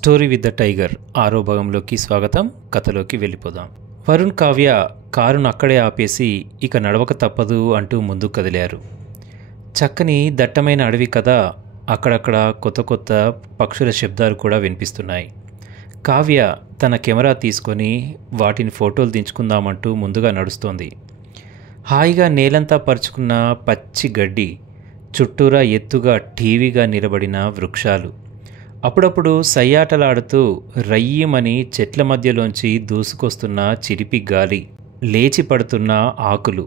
Story with the tiger 6వ భాగంలోకి స్వాగతం. కథలోకి వెళ్ళిపోదాం. వరుణ్, కావ్య కారును అక్కడే ఆపేసి ఇక నడవక తప్పదు అంటూ ముందుకు కదిలారు. చక్కని దట్టమైన అడవి కదా, అక్కడక్కడ కొత్త కొత్త పక్షుల శబ్దాలు కూడా వినిపిస్తున్నాయి. కావ్య తన కెమెరా తీసుకొని వాటిని ఫోటోలు దించుకుందామంటూ ముందుగా నడుస్తోంది. హాయిగా నేలంతా పరుచుకున్న పచ్చి గడ్డి, చుట్టూరా ఎత్తుగా టీవీగా నిలబడిన వృక్షాలు, అప్పుడప్పుడు సయ్యాటలాడుతూ రయ్యమని చెట్ల మధ్యలోంచి దూసుకొస్తున్న చిలిపి గాలి, లేచి పడుతున్న ఆకులు,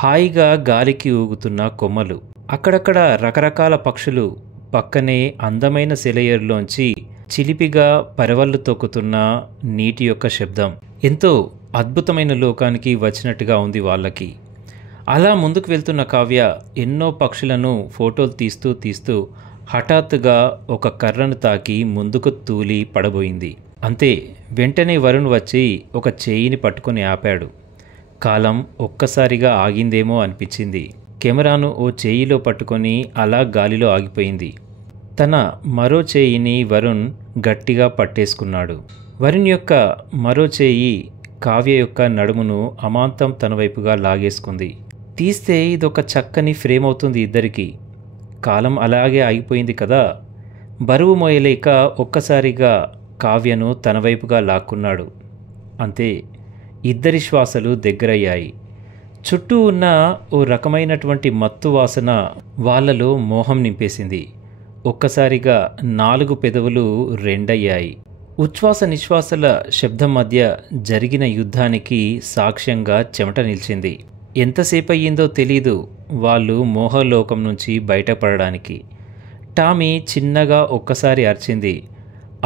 హాయిగా గాలికి ఊగుతున్న కొమ్మలు, అక్కడక్కడ రకరకాల పక్షులు, పక్కనే అందమైన సెలయేరులోంచి చిలిపిగా పరవళ్ళు తొక్కుతున్న నీటి యొక్క శబ్దం ఎంతో అద్భుతమైన లోకానికి వచ్చినట్టుగా ఉంది వాళ్ళకి. అలా ముందుకు వెళ్తున్న కావ్య ఎన్నో పక్షులను ఫోటోలు తీస్తూ హఠాత్తుగా ఒక కర్రను తాకి ముందుకు తూలి పడబోయింది. అంతే, వెంటనే వరుణ్ వచ్చి ఒక చేయిని పట్టుకొని ఆపాడు. కాలం ఒక్కసారిగా ఆగిందేమో అనిపించింది. కెమెరాను ఓ చేయిలో పట్టుకొని అలా గాలిలో ఆగిపోయింది. తన మరో చేయిని వరుణ్ గట్టిగా పట్టేసుకున్నాడు. వరుణ్ యొక్క మరో చేయి కావ్య యొక్క నడుమును అమాంతం తన వైపుగా లాగేసుకుంది. తీస్తే ఇదొక చక్కని ఫ్రేమ్ అవుతుంది ఇద్దరికి. కాలం అలాగే ఆగిపోయింది కదా. బరువు మోయలేక ఒక్కసారిగా కావ్యను తన వైపుగా లాక్కున్నాడు. అంతే, ఇద్దరి శ్వాసలు దగ్గరయ్యాయి. చుట్టూ ఉన్న ఓ రకమైనటువంటి మత్తు వాసన వాళ్ళలో మోహం నింపేసింది. ఒక్కసారిగా 4 పెదవులు రెండయ్యాయి. ఉచ్ఛ్వాస నిశ్వాసల శబ్దం మధ్య జరిగిన యుద్ధానికి సాక్ష్యంగా చెమట నిలిచింది. ఎంతసేపయ్యిందో తెలీదు వాళ్ళు మోహలోకం నుంచి బయటపడడానికి. టామీ చిన్నగా ఒక్కసారి అరిచింది.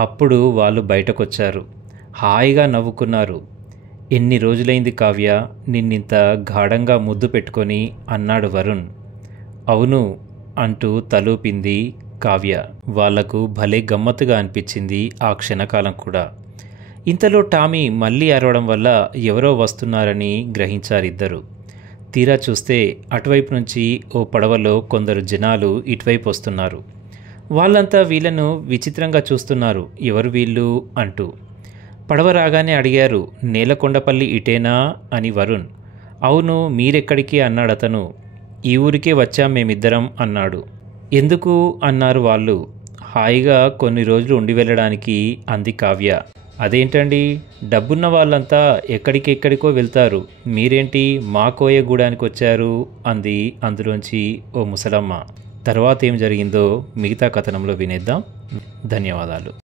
అప్పుడు వాళ్ళు బయటకొచ్చారు. హాయిగా నవ్వుకున్నారు. ఎన్ని రోజులైంది కావ్య నిన్నింత గాఢంగా ముద్దు పెట్టుకొని అన్నాడు వరుణ్. అవును అంటూ తలూపింది కావ్య. వాళ్లకు భలే గమ్మత్తుగా అనిపించింది ఆ క్షణకాలం కూడా. ఇంతలో టామీ మళ్ళీ అరవడం వల్ల ఎవరో వస్తున్నారని గ్రహించారిద్దరు. తీరా చూస్తే అటువైపు నుంచి ఓ పడవలో కొందరు జనాలు ఇటువైపు వస్తున్నారు. వాళ్ళంతా వీళ్ళను విచిత్రంగా చూస్తున్నారు. ఎవరు వీళ్ళు అంటూ. పడవ రాగానే అడిగారు, నేలకొండపల్లి ఇటేనా అని వరుణ్. అవును, మీరెక్కడికి అన్నాడతను. ఈ ఊరికే వచ్చాం మేమిద్దరం అన్నాడు. ఎందుకు అన్నారు వాళ్ళు. హాయిగా కొన్ని రోజులు ఉండి వెళ్ళడానికి అంది కావ్య. అదేంటండి, డబ్బున్న వాళ్ళంతా ఎక్కడికెక్కడికో వెళ్తారు, మీరేంటి మా కోయగూడానికి వచ్చారు అంది అందులోంచి ఓ ముసలమ్మ. తర్వాత ఏం జరిగిందో మిగతా కథనంలో వినేద్దాం. ధన్యవాదాలు.